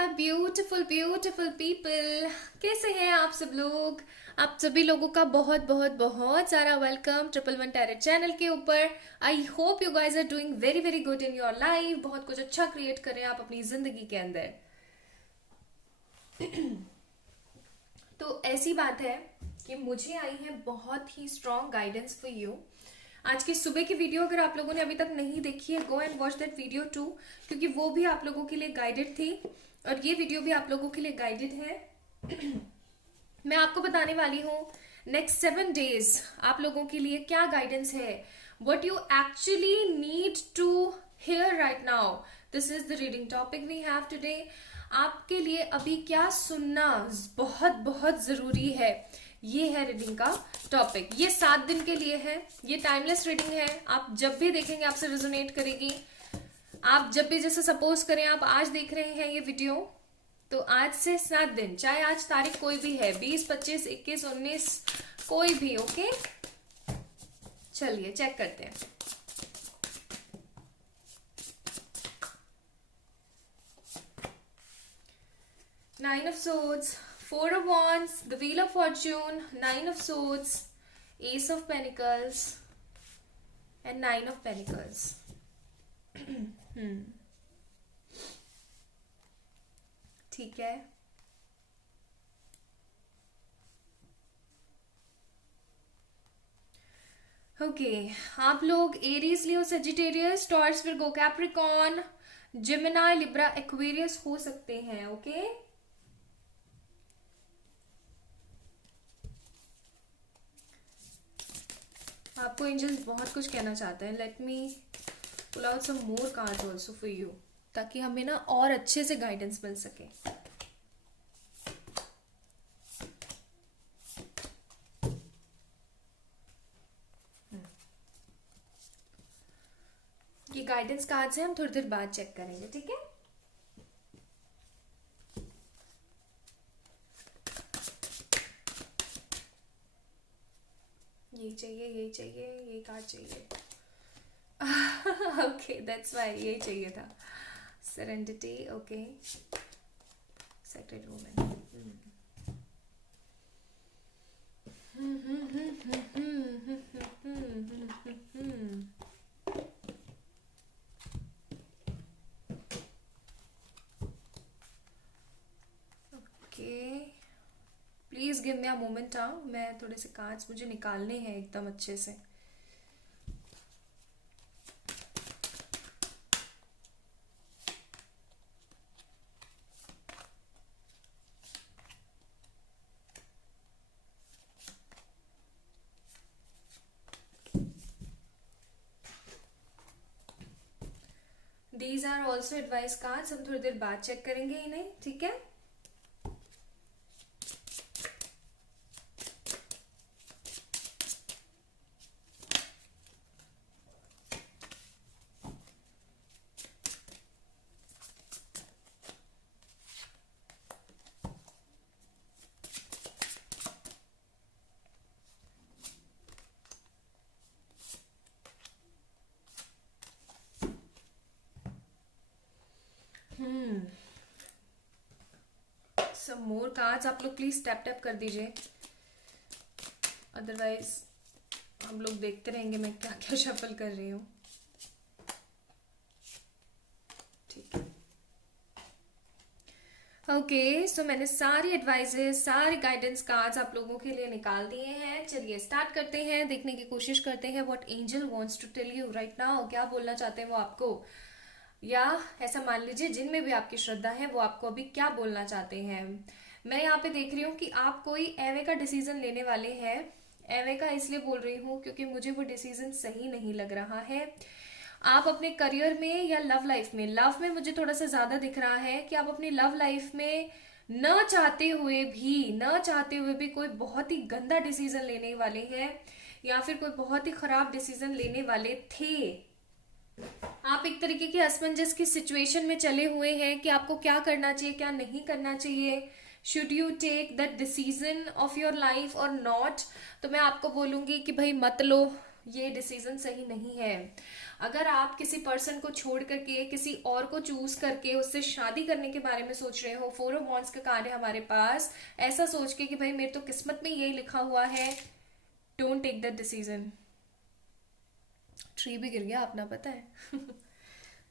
My beautiful beautiful people, कैसे हैं आप सब लोग। आप सभी लोगों का बहुत बहुत बहुत सारा welcome triple one tarot channel के ऊपर। I hope you guys are doing very very good in your life. बहुत कुछ अच्छा क्रिएट करें आप अपनी जिंदगी के अंदर। तो ऐसी बात है कि मुझे आई है बहुत ही स्ट्रॉन्ग गाइडेंस फॉर यू। आज की सुबह की वीडियो अगर आप लोगों ने अभी तक नहीं देखी है, go and watch that video too, क्योंकि वो भी आप लोगों के लिए गाइडेड थी और ये वीडियो भी आप लोगों के लिए गाइडेड है। मैं आपको बताने वाली हूँ नेक्स्ट 7 days आप लोगों के लिए क्या गाइडेंस है, what you actually need to hear right now. This is the reading topic we have today. आपके लिए अभी क्या सुनना बहुत बहुत जरूरी है, ये है रीडिंग का टॉपिक। ये 7 दिन के लिए है, ये टाइमलेस रीडिंग है। आप जब भी देखेंगे आपसे रेजोनेट करेगी। आप जब भी, जैसे सपोज करें आप आज देख रहे हैं ये वीडियो, तो आज से 7 दिन, चाहे आज तारीख कोई भी है, 20, 25, 21, 19, कोई भी, ओके। चलिए चेक करते हैं। Nine of Swords, Four of Wands, the Wheel of Fortune, Nine of Swords, Ace of Pentacles and Nine of Pentacles. ठीक है। ओके, आप लोग Aries, Leo, Sagittarius, Taurus, Virgo, Capricorn, Gemini, Libra, Aquarius हो सकते हैं, okay. आपको angels बहुत कुछ कहना चाहते हैं। Let me pull out some more cards also for you, ताकि हमें ना और अच्छे से गाइडेंस मिल सके। ये गाइडेंस कार्ड्स हैं, हम थोड़ी देर बाद चेक करेंगे, ठीक है। ये चाहिए, ये चाहिए, ये कार्ड चाहिए। ओके, दैट्स व्हाई ये चाहिए था। Serenity, okay, sacred woman. Okay, please give me a moment. मैं थोड़े से कार्ड्स मुझे निकालने हैं एकदम अच्छे से। These are also advice cards, हम थोड़ी देर बाद चेक करेंगे इन्हें, ठीक है। सम मोर कार्ड्स आप लोग प्लीज टैप टैप कर दीजिए, अदरवाइज हम लोग देखते रहेंगे मैं क्या क्या शफल कर रही हूँ, ठीक है। ओके, सो मैंने सारी एडवाइजेस, सारे गाइडेंस कार्ड्स आप लोगों के लिए निकाल दिए हैं। चलिए स्टार्ट करते हैं, देखने की कोशिश करते हैं what angel wants to tell you right now. क्या बोलना चाहते हैं वो आपको, या ऐसा मान लीजिए जिनमें भी आपकी श्रद्धा है वो आपको अभी क्या बोलना चाहते हैं। मैं यहाँ पे देख रही हूँ कि आप कोई एवे का डिसीजन लेने वाले हैं। एवे का इसलिए बोल रही हूँ क्योंकि मुझे वो डिसीजन सही नहीं लग रहा है। आप अपने करियर में या लव लाइफ में, लव में मुझे थोड़ा सा ज्यादा दिख रहा है कि आप अपनी लव लाइफ में न चाहते हुए भी कोई बहुत ही गंदा डिसीजन लेने वाले हैं, या फिर कोई बहुत ही खराब डिसीजन लेने वाले थे। आप एक तरीके की असमंजस की सिचुएशन में चले हुए हैं कि आपको क्या करना चाहिए, क्या नहीं करना चाहिए। Should you take that decision of your life और नॉट। तो मैं आपको बोलूंगी कि भाई मत लो, ये डिसीजन सही नहीं है। अगर आप किसी पर्सन को छोड़ करके किसी और को चूज करके उससे शादी करने के बारे में सोच रहे हो, 4 ऑफ वॉन्ड्स का कार्ड है हमारे पास, ऐसा सोच के कि भाई मेरे तो किस्मत में यही लिखा हुआ है, don't take that decision. Tree भी गिर गया अपना, पता है।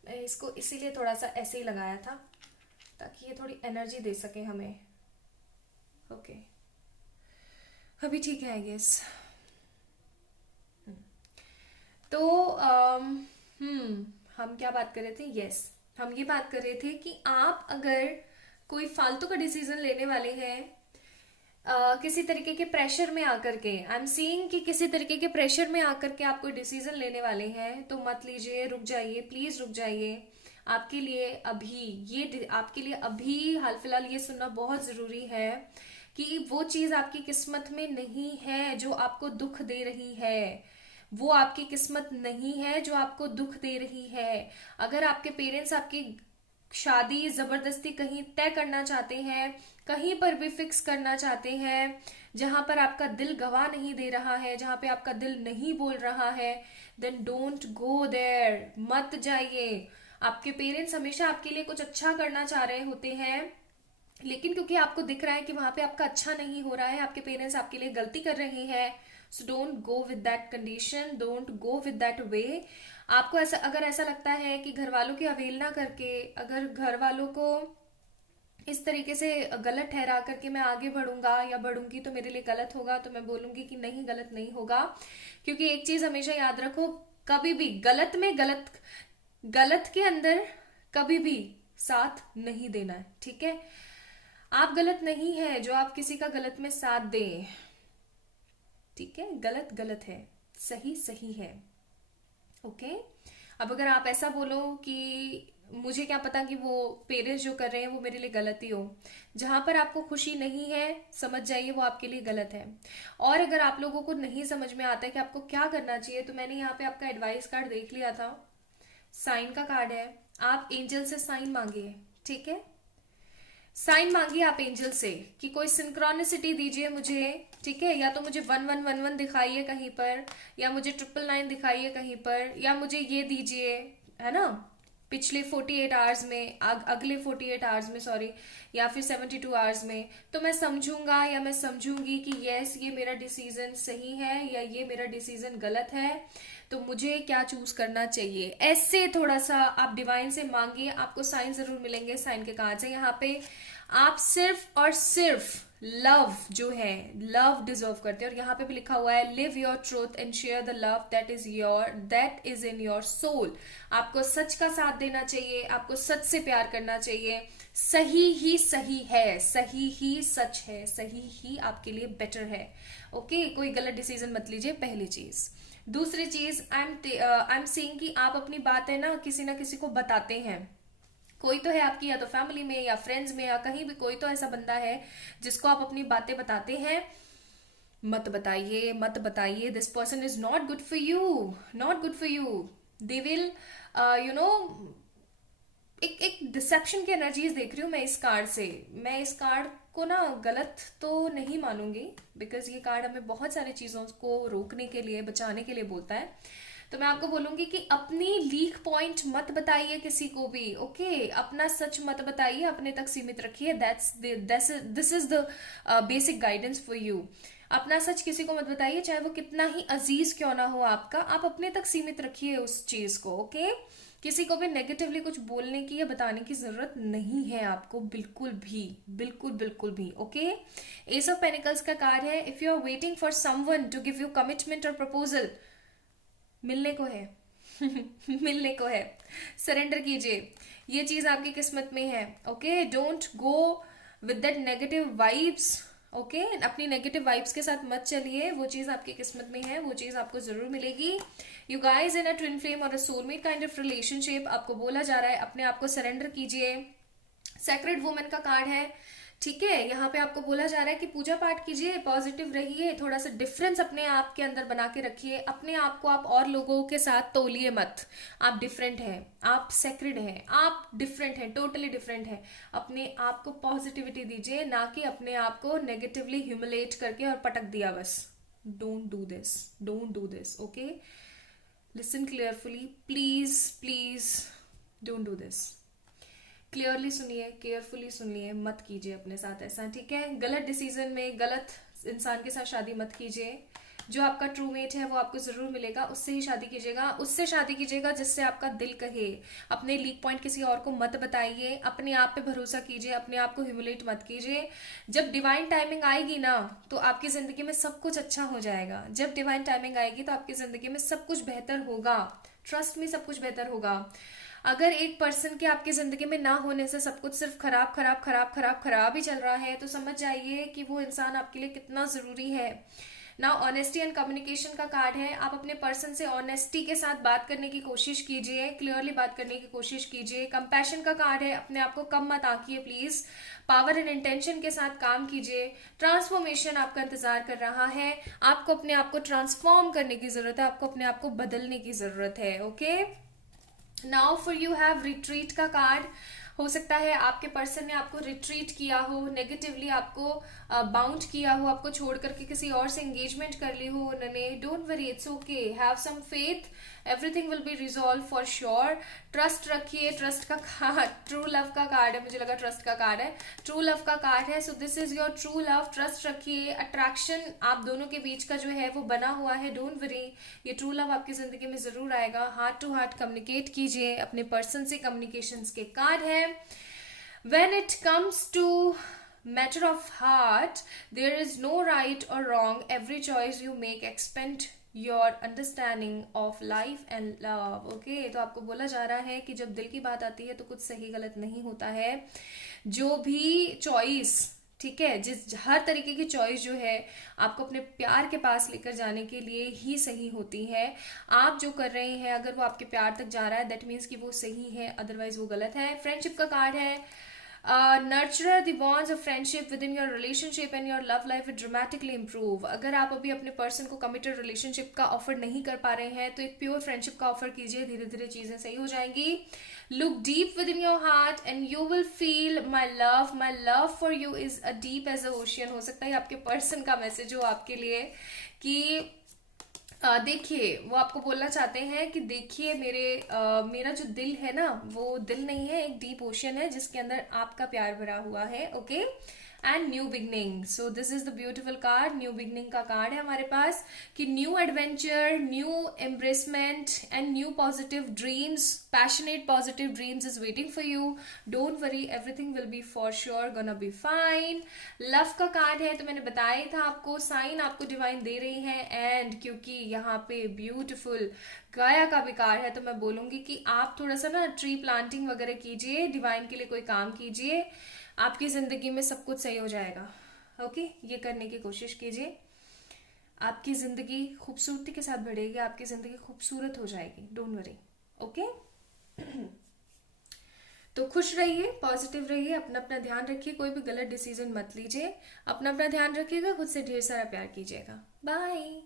मैं इसको इसीलिए थोड़ा सा ऐसे ही लगाया था ताकि ये थोड़ी एनर्जी दे सके हमें। ओके अभी ठीक है आई गेस। तो हम क्या बात कर रहे थे, यस हम ये बात कर रहे थे कि आप अगर कोई फालतू का डिसीजन लेने वाले हैं किसी तरीके के प्रेशर में आकर के, आई एम सीइंग कि किसी तरीके के प्रेशर में आकर के आप कोई डिसीजन लेने वाले हैं, तो मत लीजिए, रुक जाइए, प्लीज रुक जाइए। आपके लिए अभी आपके लिए अभी हाल फिलहाल ये सुनना बहुत जरूरी है कि वो चीज आपकी किस्मत में नहीं है जो आपको दुख दे रही है। वो आपकी किस्मत नहीं है जो आपको दुख दे रही है। अगर आपके पेरेंट्स आपकी शादी जबरदस्ती कहीं तय करना चाहते हैं, कहीं पर भी फिक्स करना चाहते हैं जहां पर आपका दिल गवाह नहीं दे रहा है, जहां पे आपका दिल नहीं बोल रहा है, देन डोंट गो देयर, मत जाइए। आपके पेरेंट्स हमेशा आपके लिए कुछ अच्छा करना चाह रहे होते हैं, लेकिन क्योंकि आपको दिख रहा है कि वहां पे आपका अच्छा नहीं हो रहा है, आपके पेरेंट्स आपके लिए गलती कर रहे हैं, so don't go with that condition, don't go with that way. आपको ऐसा अगर ऐसा लगता है कि घर वालों की अवहेलना करके, अगर घर वालों को इस तरीके से गलत ठहरा करके मैं आगे बढ़ूंगा या बढ़ूंगी तो मेरे लिए गलत होगा, तो मैं बोलूंगी कि नहीं, गलत नहीं होगा। क्योंकि एक चीज हमेशा याद रखो, कभी भी गलत में गलत के अंदर कभी भी साथ नहीं देना है, ठीक है। आप गलत नहीं है जो आप किसी का गलत में साथ दें, ठीक है। गलत गलत है, सही सही है, ओके। अब अगर आप ऐसा बोलो कि मुझे क्या पता कि वो पेरेंट्स जो कर रहे हैं वो मेरे लिए गलत ही हो, जहां पर आपको खुशी नहीं है समझ जाइए वो आपके लिए गलत है। और अगर आप लोगों को नहीं समझ में आता है कि आपको क्या करना चाहिए, तो मैंने यहाँ पे आपका एडवाइस कार्ड देख लिया था, साइन का कार्ड है। आप एंजल से साइन मांगिए, ठीक है। साइन मांगिए आप एंजल से कि कोई सिंक्रोनिसिटी दीजिए मुझे, ठीक है। या तो मुझे 1111 दिखाइए कहीं पर, या मुझे 999 दिखाइए कहीं पर, या मुझे ये दीजिए, है ना, पिछले 48 आवर्स में, अगले 48 आवर्स में, सॉरी, या फिर 72 आवर्स में, तो मैं समझूंगा या मैं समझूंगी कि यस ये मेरा डिसीजन सही है या ये मेरा डिसीजन गलत है, तो मुझे क्या चूज करना चाहिए। ऐसे थोड़ा सा आप डिवाइन से मांगिए, आपको साइन जरूर मिलेंगे। साइन के कार्ड्स है यहाँ पे। आप सिर्फ और सिर्फ लव जो है, लव डिजर्व करते हैं। और यहाँ पे भी लिखा हुआ है live your truth and share the love that is in your soul. आपको सच का साथ देना चाहिए, आपको सच से प्यार करना चाहिए। सही ही सही है, सही ही सच है, सही ही आपके लिए बेटर है, ओके। कोई गलत डिसीजन मत लीजिए, पहली चीज। दूसरी चीज, आई एम सीइंग कि आप अपनी बात है ना किसी को बताते हैं। कोई तो है आपकी, या तो फैमिली में या फ्रेंड्स में या कहीं भी, कोई तो ऐसा बंदा है जिसको आप अपनी बातें बताते हैं। मत बताइए, मत बताइए। This person is not good for you, not good for you. They will you know, एक डिसेप्शन की एनर्जीज देख रही हूं मैं इस कार्ड से। मैं इस कार्ड को ना गलत तो नहीं मानूंगी, बिकॉज ये कार्ड हमें बहुत सारी चीजों को रोकने के लिए, बचाने के लिए बोलता है। तो मैं आपको बोलूंगी कि अपनी लीक पॉइंट मत बताइए किसी को भी, ओके। अपना सच मत बताइए, अपने तक सीमित रखिए। This is the basic guidance for you. अपना सच किसी को मत बताइए, चाहे वो कितना ही अजीज क्यों ना हो आपका, आप अपने तक सीमित रखिए उस चीज को, ओके। किसी को भी नेगेटिवली कुछ बोलने की या बताने की जरूरत नहीं है आपको, बिल्कुल भी, बिल्कुल बिल्कुल भी, ओके। एस ऑफ पेनिकल्स का कार्ड है। If you are waiting for someone to give you commitment और प्रपोजल, मिलने को है। मिलने को है, सरेंडर कीजिए, ये चीज आपकी किस्मत में है, okay. Don't go with that negative vibes, okay. अपनी नेगेटिव वाइब्स के साथ मत चलिए, वो चीज आपकी किस्मत में है, वो चीज आपको जरूर मिलेगी। You guys in a twin flame और a soulmate kind of relationship, आपको बोला जा रहा है अपने आप को सरेंडर कीजिए। सेक्रेड वुमन का कार्ड है, ठीक है। यहाँ पे आपको बोला जा रहा है कि पूजा पाठ कीजिए, पॉजिटिव रहिए, थोड़ा सा डिफरेंस अपने आप के अंदर बना के रखिए। अपने आप को आप और लोगों के साथ तोलिए मत। आप डिफरेंट हैं, आप सेक्रेड हैं, आप डिफरेंट हैं, टोटली डिफरेंट हैं। अपने आप को पॉजिटिविटी दीजिए, ना कि अपने आप को नेगेटिवली ह्यूमिलेट करके और पटक दिया बस। Don't do this, don't do this, okay? Listen clearfully, please please don't do this. Clearly सुनिए, केयरफुली सुनिए, मत कीजिए अपने साथ ऐसा, ठीक है? गलत डिसीजन में गलत इंसान के साथ शादी मत कीजिए। जो आपका ट्रू मेट है वो आपको जरूर मिलेगा, उससे ही शादी कीजिएगा, उससे शादी कीजिएगा जिससे आपका दिल कहे। अपने लीक पॉइंट किसी और को मत बताइए, अपने आप पे भरोसा कीजिए, अपने आप को ह्यूमिलेट मत कीजिए। जब डिवाइन टाइमिंग आएगी ना तो आपकी जिंदगी में सब कुछ अच्छा हो जाएगा। जब डिवाइन टाइमिंग आएगी तो आपकी जिंदगी में सब कुछ बेहतर होगा, ट्रस्ट में सब कुछ बेहतर होगा। अगर एक पर्सन के आपकी जिंदगी में ना होने से सब कुछ सिर्फ खराब खराब खराब खराब खराब ही चल रहा है तो समझ जाइए कि वो इंसान आपके लिए कितना जरूरी है ना। ऑनेस्टी एंड कम्युनिकेशन का कार्ड है। आप अपने पर्सन से ऑनेस्टी के साथ बात करने की कोशिश कीजिए, क्लियरली बात करने की कोशिश कीजिए। कंपैशन का कार्ड है। अपने आप को कम मत आंकिए प्लीज। पावर एंड इंटेंशन के साथ काम कीजिए। ट्रांसफॉर्मेशन आपका इंतजार कर रहा है। आपको अपने आप को ट्रांसफॉर्म करने की जरूरत है, आपको अपने आप को बदलने की जरूरत है, okay? Now for you have retreat का कार्ड। हो सकता है आपके पर्सन ने आपको रिट्रीट किया हो, नेगेटिवली आपको बाउंड किया हो, आपको छोड़ करके किसी और से एंगेजमेंट कर ली हो उन्होंने। Don't worry, it's okay, have some faith, everything will be resolve for sure. Trust रखिए। ट्रस्ट का कार्ड ट्रू लव का कार्ड है, मुझे लगा ट्रस्ट का कार्ड है, ट्रू लव का कार्ड है। सो this is your true love. Trust रखिए। अट्रैक्शन आप दोनों के बीच का जो है वो बना हुआ है, डोंट वरी, ये ट्रू लव आपकी जिंदगी में जरूर आएगा। हार्ट टू हार्ट कम्युनिकेट कीजिए अपने पर्सन से। कम्युनिकेशन के कार्ड है। When it comes to matter of heart, there is no right or wrong. Every choice you make expand your understanding of life and love. Okay, तो आपको बोला जा रहा है कि जब दिल की बात आती है तो कुछ सही गलत नहीं होता है। जो भी चॉइस, ठीक है, हर तरीके की चॉइस जो है आपको अपने प्यार के पास लेकर जाने के लिए ही सही होती है। आप जो कर रहे हैं अगर वो आपके प्यार तक जा रहा है दैट मीन्स कि वो सही है, अदरवाइज वो गलत है। फ्रेंडशिप का कार्ड है। Nurture the bonds of friendship with in your relationship and your love life will dramatically improve. अगर आप अभी अपने पर्सन को कमिटेड रिलेशनशिप का ऑफर नहीं कर पा रहे हैं तो एक प्योर फ्रेंडशिप का ऑफर कीजिए, धीरे धीरे चीजें सही हो जाएंगी। Look deep within your heart and you will feel my love for you is a deep as a ocean. हो सकता है आपके पर्सन का मैसेज हो आपके लिए कि देखिए वो आपको बोलना चाहते हैं कि देखिए मेरा जो दिल है ना वो दिल नहीं है, एक डीप ओशन है जिसके अंदर आपका प्यार भरा हुआ है, okay? And new beginning. So this is the beautiful card. New beginning का कार्ड है हमारे पास कि new adventure, new embracement and new positive dreams, passionate positive dreams is waiting for you. Don't worry, everything will be for sure gonna be fine. Love का card है तो मैंने बताया था आपको, साइन आपको डिवाइन दे रही है। एंड क्योंकि यहाँ पे ब्यूटिफुल गाया का भी कार्ड है तो मैं बोलूंगी कि आप थोड़ा सा ना ट्री प्लांटिंग वगैरह कीजिए, डिवाइन के लिए कोई काम कीजिए, आपकी जिंदगी में सब कुछ सही हो जाएगा, ओके? ये करने की कोशिश कीजिए, आपकी जिंदगी खूबसूरती के साथ बढ़ेगी, आपकी जिंदगी खूबसूरत हो जाएगी, डोंट वरी, ओके? तो खुश रहिए, पॉजिटिव रहिए, अपना अपना ध्यान रखिए, कोई भी गलत डिसीजन मत लीजिए, अपना अपना ध्यान रखिएगा, खुद से ढेर सारा प्यार कीजिएगा। बाय।